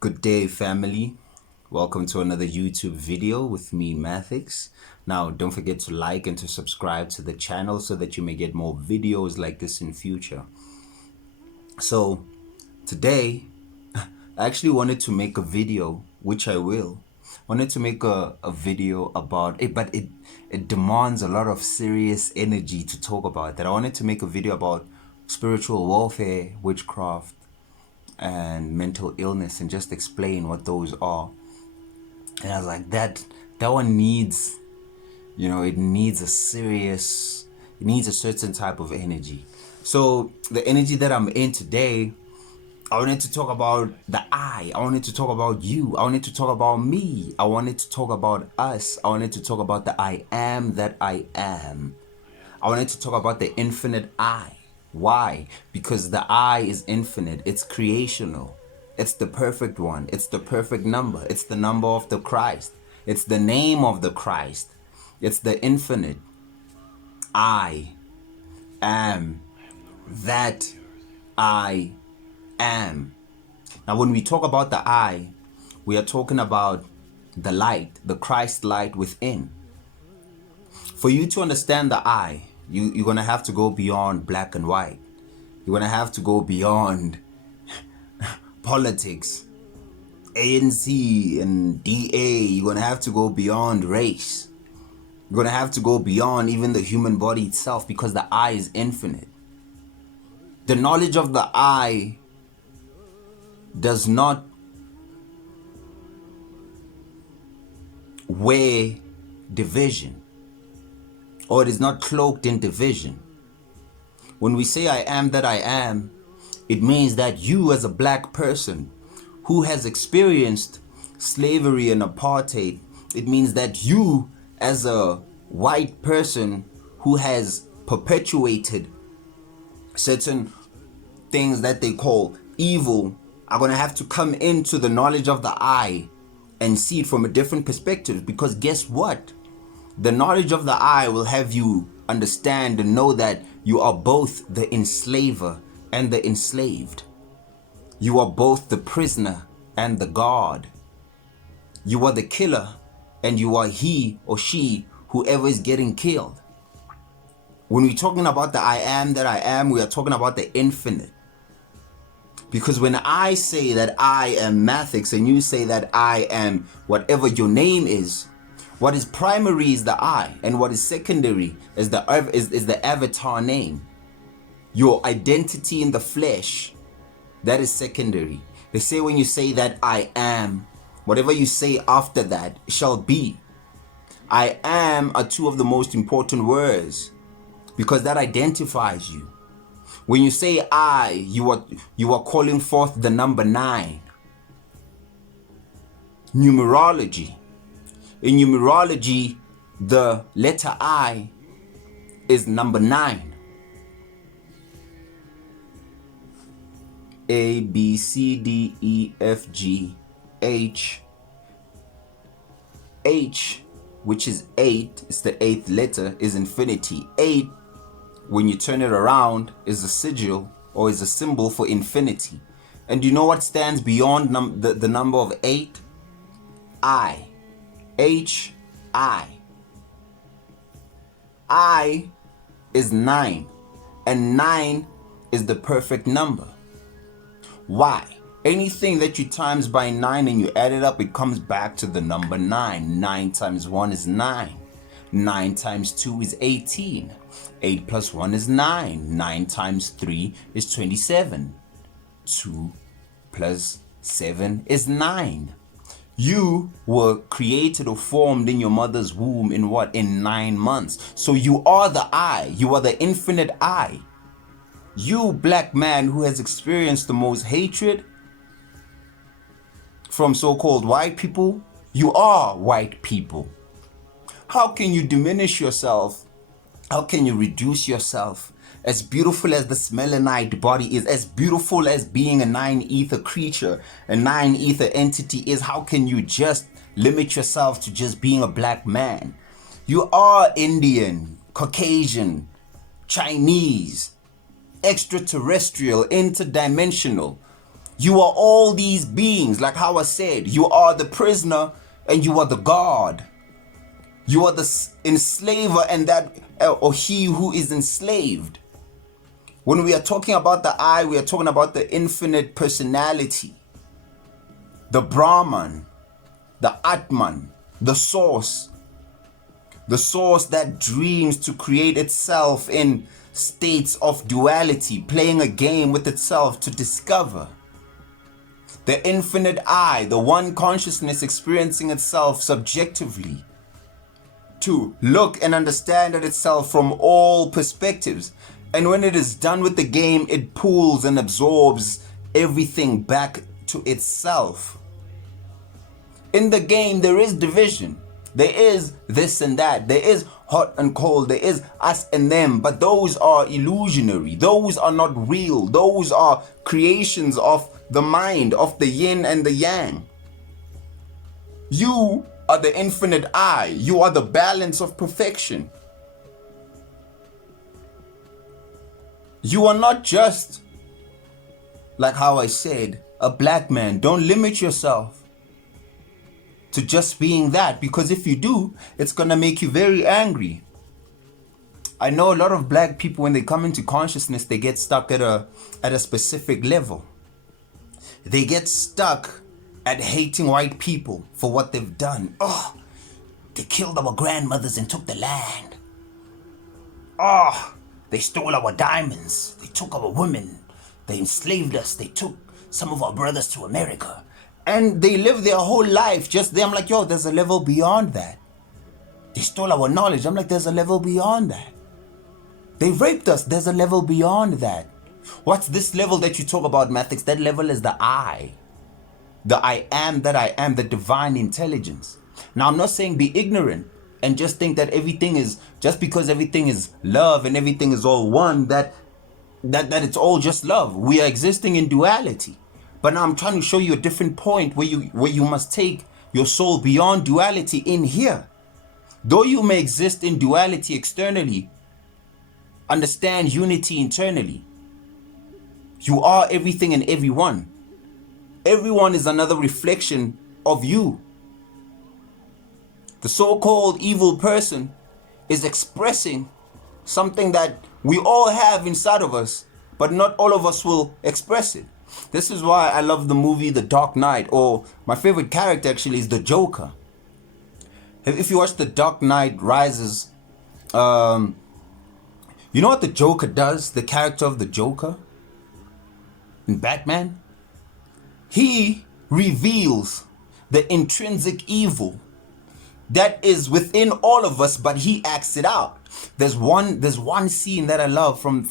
Good day, family. Welcome to another YouTube video with me, Mathix. Now, don't forget to like and to subscribe to the channel so that you may get more videos like this in future. So, today, I actually wanted to make a video, which I will. Wanted to make a video about it, but it demands a lot of serious energy to talk about that. I wanted to make a video about spiritual warfare, witchcraft, and mental illness, and just explain what those are. And I was like, that one needs, it needs it needs a certain type of energy. So the energy that I'm in today, I wanted to talk about the I wanted to talk about you. I wanted to talk about me. I wanted to talk about us. I wanted to talk about the I am that I am. I wanted to talk about the infinite I. Why? Because the I is infinite. It's creational. It's the perfect one. It's the perfect number. It's the number of the Christ. It's the name of the Christ. It's the infinite. I am that I am. Now, when we talk about the I, we are talking about the light, the Christ light within. For you to understand the I, you're going to have to go beyond black and white. You're going to have to go beyond politics, ANC and DA. You're going to have to go beyond race. You're going to have to go beyond even the human body itself, because the I is infinite. The knowledge of the I does not wear division, or it is not cloaked in division. When we say I am that I am, it means that you as a black person who has experienced slavery and apartheid, it means that you as a white person who has perpetuated certain things that they call evil are going to have to come into the knowledge of the I and see it from a different perspective. Because guess what? The knowledge of the I will have you understand and know that you are both the enslaver and the enslaved. You are both the prisoner and the guard. You are the killer and you are he or she, whoever is getting killed. When we're talking about the I am that I am, we are talking about the infinite. Because when I say that I am Mathix and you say that I am whatever your name is, what is primary is the I, and what is secondary is the avatar name. Your identity in the flesh, that is secondary. They say when you say that I am, whatever you say after that shall be. I am are two of the most important words because that identifies you. When you say I, you are calling forth the number 9. Numerology. In numerology, the letter I is number 9. A, B, C, D, E, F, G, H. H, which is 8, is the 8th letter, is infinity. 8, when you turn it around, is a sigil or is a symbol for infinity. And you know what stands beyond the number of 8? I. H, I. I is 9, and 9 is the perfect number. Why? Anything that you times by 9 and you add it up, it comes back to the number 9. 9 times 1 is 9. 9 times 2 is 18. 8 plus 1 is 9. 9 times 3 is 27. 2 plus 7 is 9. You were created or formed in your mother's womb in what? In 9 months. So you are the I. You are the infinite I. You, black man who has experienced the most hatred from so-called white people, you are white people. How can you diminish yourself? How can you reduce yourself? As beautiful as the Smelanite body is, as beautiful as being a 9 ether creature, a 9 ether entity is, how can you just limit yourself to just being a black man? You are Indian, Caucasian, Chinese, extraterrestrial, interdimensional. You are all these beings, like how I said, you are the prisoner and you are the God. You are the enslaver and that, or he who is enslaved. When we are talking about the I, we are talking about the infinite personality, the Brahman, the Atman, the source that dreams to create itself in states of duality, playing a game with itself to discover. The infinite I, the one consciousness experiencing itself subjectively, to look and understand at itself from all perspectives. And when it is done with the game, it pulls and absorbs everything back to itself. In the game, there is division. There is this and that. There is hot and cold. There is us and them. But those are illusionary. Those are not real. Those are creations of the mind, of the yin and the yang. You are the infinite I. You are the balance of perfection. You are not just, like how I said, a black man. Don't limit yourself to just being that, because if you do, it's gonna make you very angry. I know a lot of black people, when they come into consciousness, they get stuck at a specific level. They get stuck at hating white people for what they've done. Oh, they killed our grandmothers and took the land. Oh, they stole our diamonds. They took our women. They enslaved us. They took some of our brothers to America. And they live their whole life just there. I'm like, yo, there's a level beyond that. They stole our knowledge. I'm like, there's a level beyond that. They raped us. There's a level beyond that. What's this level that you talk about, Mathix? That level is the I. The I am that I am, the divine intelligence. Now, I'm not saying be ignorant and just think that everything is, just because everything is love and everything is all one, that it's all just love. We are existing in duality. But now I'm trying to show you a different point where you must take your soul beyond duality in here. Though you may exist in duality externally, understand unity internally. You are everything and everyone. Everyone is another reflection of you. The so-called evil person is expressing something that we all have inside of us, but not all of us will express it. This is why I love the movie The Dark Knight, or my favorite character actually is the Joker. If you watch The Dark Knight Rises, you know what the Joker does? The character of the Joker in Batman? He reveals the intrinsic evil that is within all of us, but he acts it out. There's one scene that I love from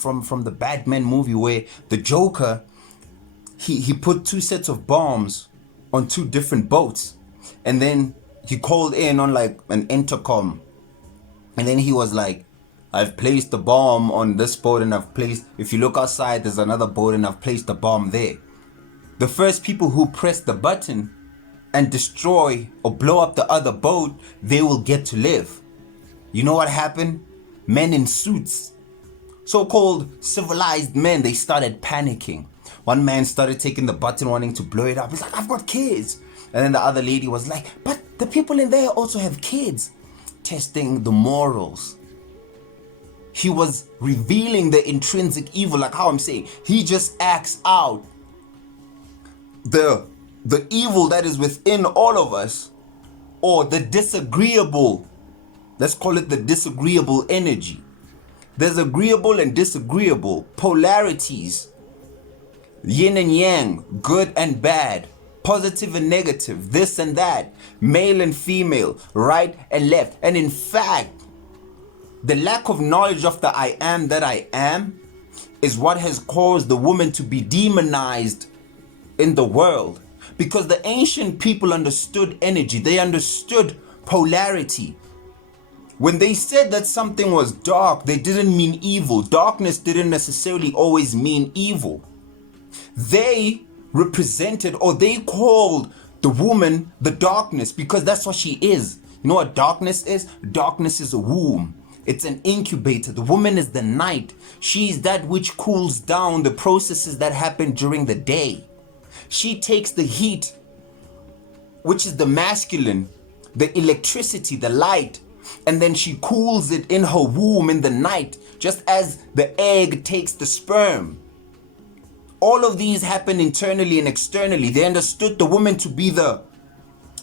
the Batman movie where the Joker, he put 2 sets of bombs on 2 different boats, and then he called in on like an intercom, and then he was like, I've placed the bomb on this boat, and if you look outside, there's another boat, and I've placed the bomb there. The first people who press the button and destroy or blow up the other boat, they will get to live. You know what happened? Men in suits, so-called civilized men, they started panicking. One man started taking the button, wanting to blow it up. He's like, I've got kids. And then the other lady was like, but the people in there also have kids. Testing the morals. He was revealing the intrinsic evil, like how I'm saying. He just acts out the evil that is within all of us, or the disagreeable. Let's call it the disagreeable energy. There's agreeable and disagreeable polarities. Yin and yang, good and bad, positive and negative, this and that, male and female, right and left. And in fact, the lack of knowledge of the I am that I am is what has caused the woman to be demonized in the world. Because the ancient people understood energy, they understood polarity. When they said that something was dark, they didn't mean evil. Darkness didn't necessarily always mean evil. They represented, or they called the woman the darkness, because that's what she is. You know what darkness is? Darkness is a womb. It's an incubator. The woman is the night. She's that which cools down the processes that happen during the day. She takes the heat, which is the masculine, the electricity, the light, and then she cools it in her womb in the night, just as the egg takes the sperm. All of these happen internally and externally. They understood the woman to be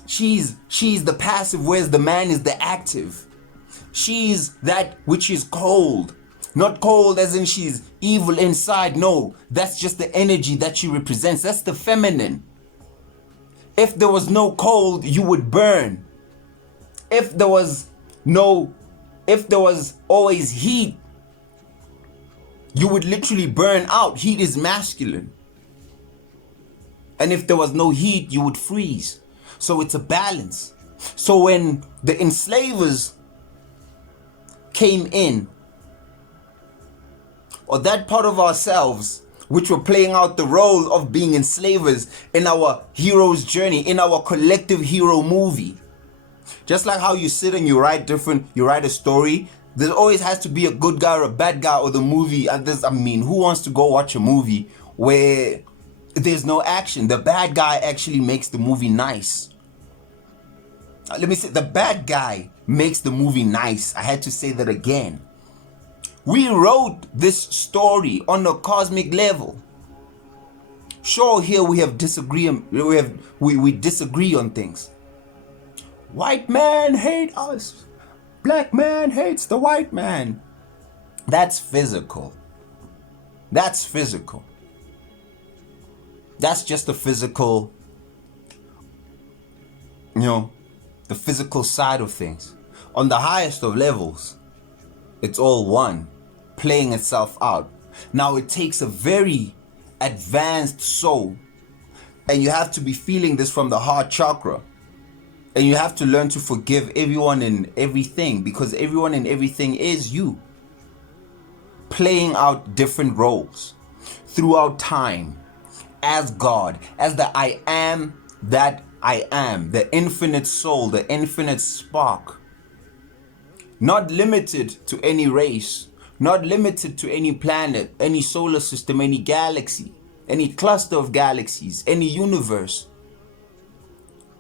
she's the passive, whereas the man is the active. She's that which is cold. Not cold as in she's evil inside. No, that's just the energy that she represents. That's the feminine. If there was no cold, you would burn. If there was always heat, you would literally burn out. Heat is masculine. And if there was no heat, you would freeze. So it's a balance. So when the enslavers came in, or that part of ourselves which were playing out the role of being enslavers in our hero's journey, in our collective hero movie. Just like how you sit and you write a story, there always has to be a good guy or a bad guy, or the movie. And who wants to go watch a movie where there's no action? The bad guy actually makes the movie nice. Let me say, the bad guy makes the movie nice. I had to say that again. We wrote this story on a cosmic level. Sure, here we have we disagree on things. White man hate us. Black man hates the white man. That's physical. That's physical. That's just the physical, the physical side of things. On the highest of levels, it's all one, playing itself out. Now it takes a very advanced soul, and you have to be feeling this from the heart chakra. And you have to learn to forgive everyone and everything, because everyone and everything is you, playing out different roles throughout time as God, as the I am that I am, the infinite soul, the infinite spark. Not limited to any race, not limited to any planet, any solar system, any galaxy, any cluster of galaxies, any universe.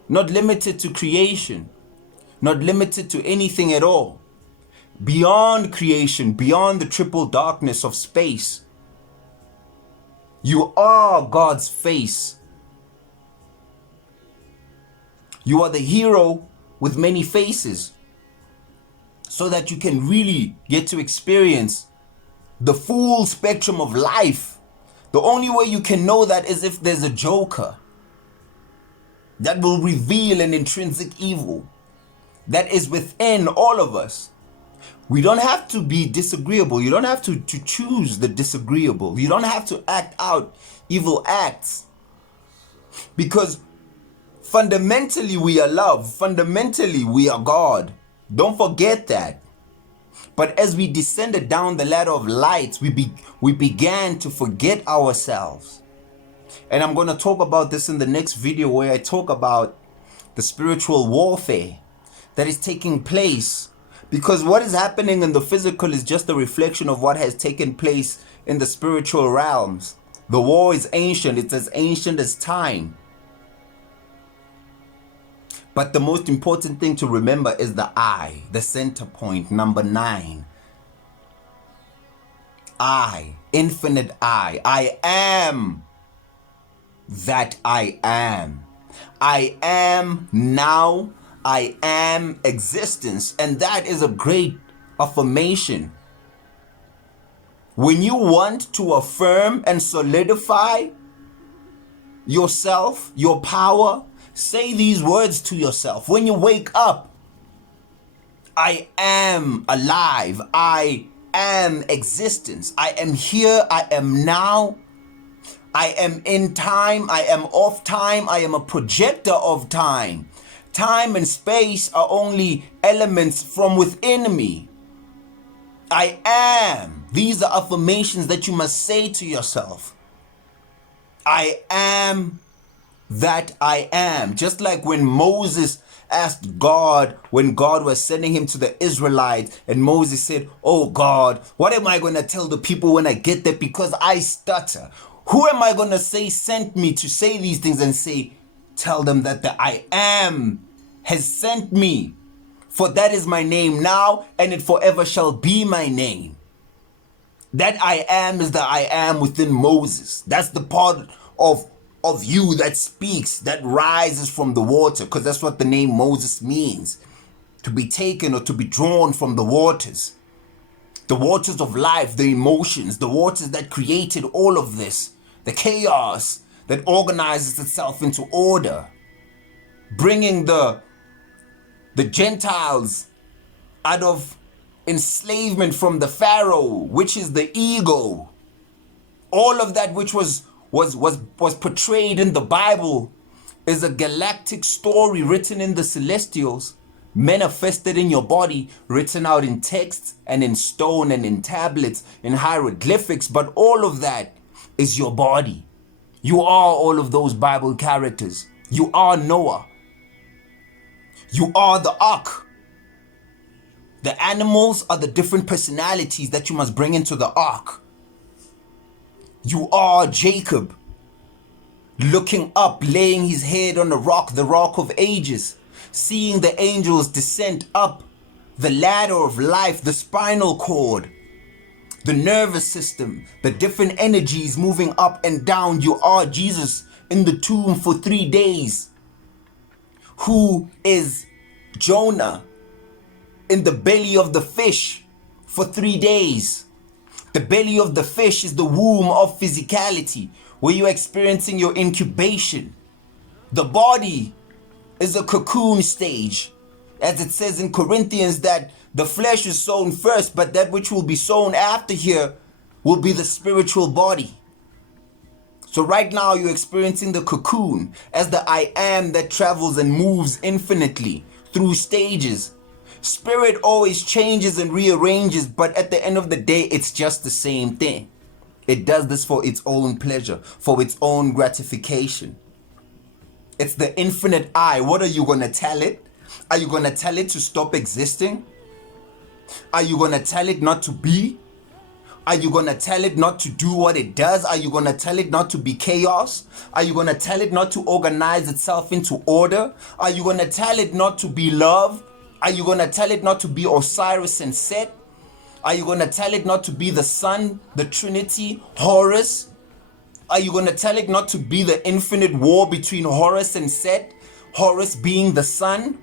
Not limited to creation, not limited to anything at all. Beyond creation, beyond the triple darkness of space. You are God's face. You are the hero with many faces, so that you can really get to experience the full spectrum of life. The only way you can know that is if there's a joker that will reveal an intrinsic evil that is within all of us. We don't have to be disagreeable. You don't have to choose the disagreeable. You don't have to act out evil acts, because fundamentally we are love. Fundamentally we are God. Don't forget that. But as we descended down the ladder of light, we began to forget ourselves. And I'm going to talk about this in the next video, where I talk about the spiritual warfare that is taking place. Because what is happening in the physical is just a reflection of what has taken place in the spiritual realms. The war is ancient. It's as ancient as time. But the most important thing to remember is the I, the center point, number 9. I, infinite I. I am that I am. I am now. I am existence. And that is a great affirmation. When you want to affirm and solidify yourself, your power, say these words to yourself. When you wake up, I am alive. I am existence. I am here. I am now. I am in time. I am off time. I am a projector of time. Time and space are only elements from within me. I am. These are affirmations that you must say to yourself. I am that I am. Just like when Moses asked God, when God was sending him to the Israelites, and Moses said, "Oh God, what am I going to tell the people when I get there, because I stutter? Who am I going to say sent me to say these things and say, tell them that the I am has sent me? For that is my name now, and it forever shall be my name. That I am is the I am within Moses. That's the part of you that speaks, that rises from the water, because that's what the name Moses means. To be taken or to be drawn from the waters. The waters of life, the emotions, the waters that created all of this. The chaos that organizes itself into order. Bringing the Gentiles out of enslavement from the Pharaoh, which is the ego. All of that which was portrayed in the Bible is a galactic story written in the celestials, manifested in your body, written out in text and in stone and in tablets, in hieroglyphics. But all of that is your body. You are all of those Bible characters. You are Noah. You are the ark. The animals are the different personalities that you must bring into the ark. You are Jacob, looking up, laying his head on the rock of ages, seeing the angels descend up the ladder of life, the spinal cord, the nervous system, the different energies moving up and down. You are Jesus in the tomb for 3 days. Who is Jonah in the belly of the fish for 3 days? The belly of the fish is the womb of physicality, where you're experiencing your incubation. The body is a cocoon stage, as it says in Corinthians that the flesh is sown first, but that which will be sown after here will be the spiritual body. So right now you're experiencing the cocoon as the I am that travels and moves infinitely through stages. Spirit always changes and rearranges, but at the end of the day, it's just the same thing. It does this for its own pleasure, for its own gratification. It's the infinite I. What are you going to tell it? Are you going to tell it to stop existing? Are you going to tell it not to be? Are you going to tell it not to do what it does? Are you going to tell it not to be chaos? Are you going to tell it not to organize itself into order? Are you going to tell it not to be love? Are you going to tell it not to be Osiris and Set? Are you going to tell it not to be the sun, the Trinity, Horus? Are you going to tell it not to be the infinite war between Horus and Set? Horus being the sun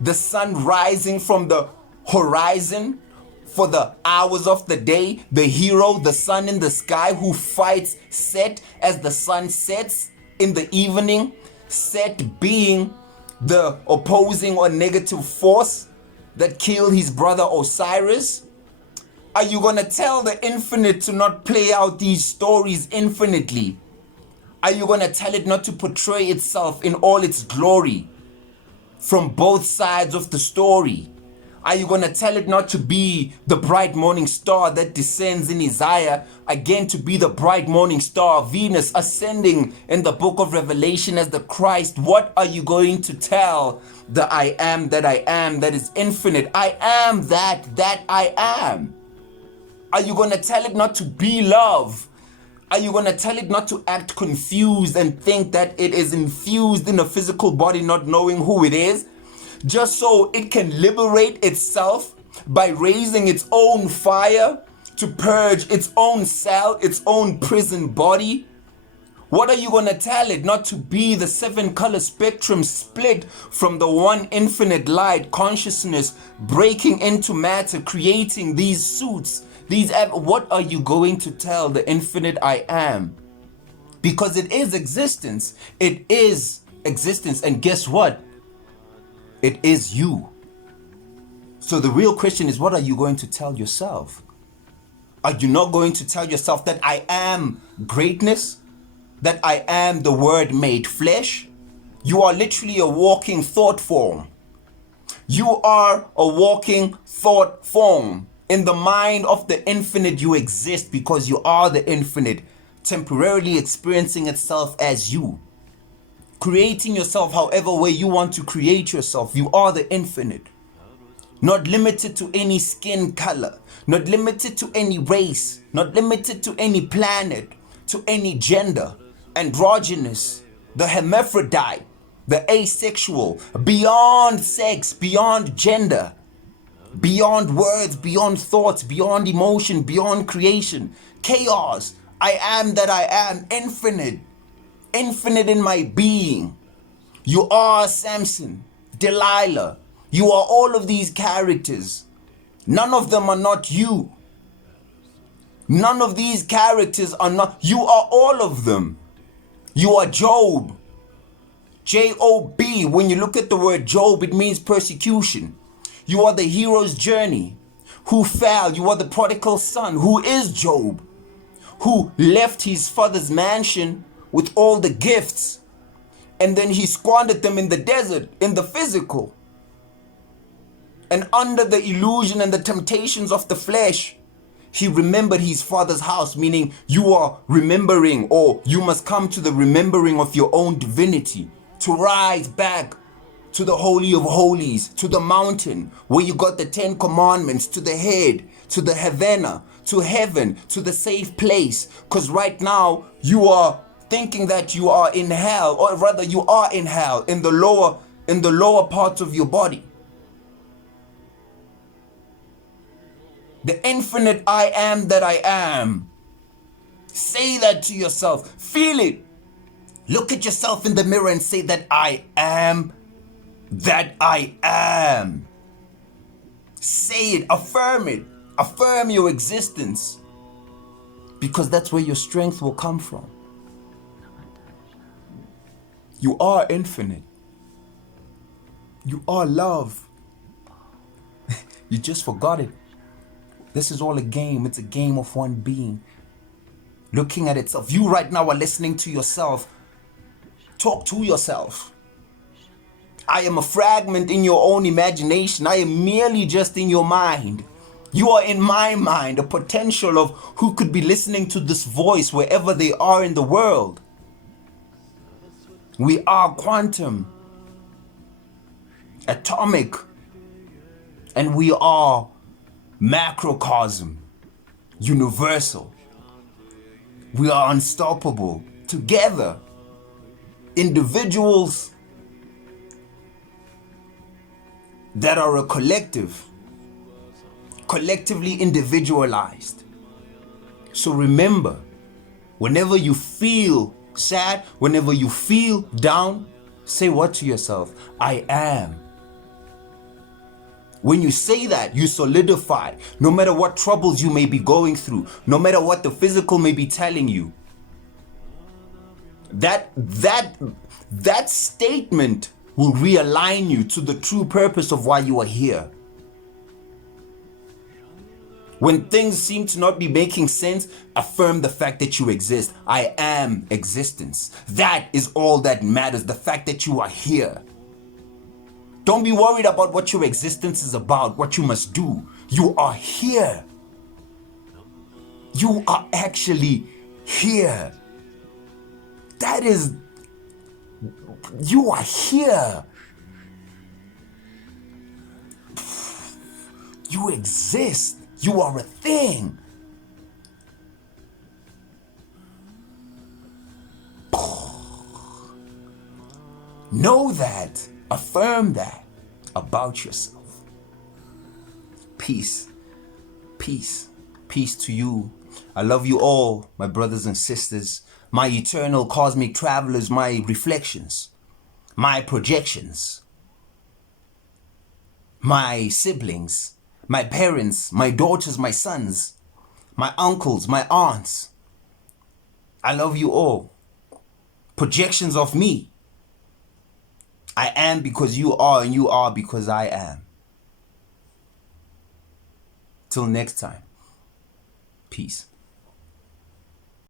rising from the horizon for the hours of the day, the hero, the sun in the sky who fights Set as the sun sets in the evening, Set being the opposing or negative force that killed his brother Osiris. Are you going to tell the infinite to not play out these stories infinitely? Are you going to tell it not to portray itself in all its glory from both sides of the story? Are you going to tell it not to be the bright morning star that descends in Isaiah, again to be the bright morning star, Venus ascending in the book of Revelation as the Christ? What are you going to tell the I am that is infinite? I am that I am. Are you going to tell it not to be love? Are you going to tell it not to act confused and think that it is infused in a physical body, not knowing who it is, just so it can liberate itself by raising its own fire to purge its own cell, its own prison body? What are you going to tell it? Not to be the 7-color spectrum split from the one infinite light consciousness breaking into matter, creating these suits. What are you going to tell the infinite I am? Because it is existence. It is existence. And guess what? It is you. So the real question is, what are you going to tell yourself? Are you not going to tell yourself that I am greatness? That I am the word made flesh? You are literally a walking thought form. You are a walking thought form. In the mind of the infinite, you exist because you are the infinite, temporarily experiencing itself as you. Creating yourself however way you want to create yourself. You are the infinite. Not limited to any skin color. Not limited to any race. Not limited to any planet. to any gender, androgynous, the hermaphrodite, the asexual, beyond sex, beyond gender, beyond words, beyond thoughts, beyond emotion, beyond creation, chaos. I am that I am, infinite, infinite in my being. You are Samson, Delilah. You are all of these characters. None of them are not you. None of these characters are not, you are all of them. You are Job. J-O-B. When you look at the word Job, it means persecution. You are the hero's journey who fell. You are the prodigal son who is Job, who left his father's mansion with all the gifts, and then he squandered them in the desert, in the physical. And under the illusion and the temptations of the flesh, he remembered his father's house, meaning you are remembering, or you must come to the remembering of your own divinity, to rise back to the Holy of Holies, to the mountain where you got the 10 commandments, to the head, to the Havana, to heaven, to the safe place. Because right now you are thinking that you are in hell, or rather you are in hell, in the lower parts of your body. The infinite I am that I am. Say that to yourself. Feel it. Look at yourself in the mirror and say that I am that I am. Say it. Affirm it. Affirm your existence. Because that's where your strength will come from. You are infinite. You are love. You just forgot it. This is all a game. It's a game of one being looking at itself. You right now are listening to yourself. Talk to yourself. I am a fragment in your own imagination. I am merely just in your mind. You are in my mind, a potential of who could be listening to this voice wherever they are in the world. We are quantum, atomic, and we are macrocosm, universal. We are unstoppable. Together, individuals that are a collective, collectively individualized. So remember, whenever you feel sad, whenever you feel down, say what to yourself? I am. When you say that, you solidify. No matter what troubles you may be going through, no matter what the physical may be telling you, that statement will realign you to the true purpose of why you are here. When things seem to not be making sense, affirm the fact that you exist. I am existence. That is all that matters, the fact that you are here. Don't be worried about what your existence is about, what you must do. You are here. You are actually here. That is, you are here. You exist. You are a thing. Know that. Affirm that about yourself. Peace. Peace. Peace to you. I love you all, my brothers and sisters, my eternal cosmic travelers, my reflections, my projections, my siblings, my parents, my daughters, my sons, my uncles, my aunts. I love you all. Projections of me. I am because you are, and you are because I am. Till next time. Peace.